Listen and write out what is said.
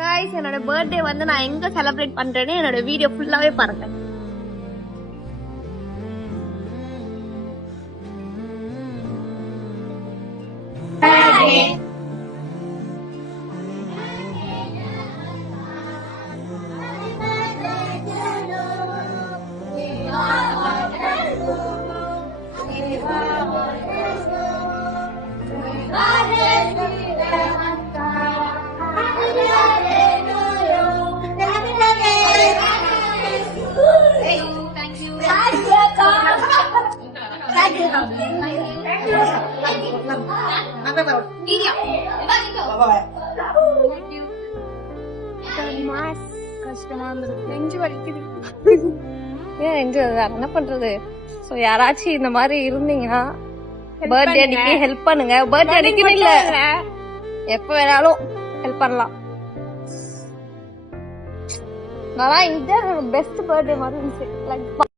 गाइस என்னோட बर्थडे வந்து நான் எங்க செலிப்ரேட் பண்றேன்னு என்னோட வீடியோ ஃபுல்லாவே பாருங்க. என்ன பண்றது? யாராச்சும் இந்த மாதிரி இருந்தீங்கன்னா பர்த்டே அன்னைக்கு ஹெல்ப் பண்ணுங்க. பர்த்டே அன்னைக்கு இல்ல, எப்ப வேணாலும் ஹெல்ப் பண்ணலாம். நான் இந்த பெஸ்ட் பர்த்டே மாதிரி இருந்துச்சு.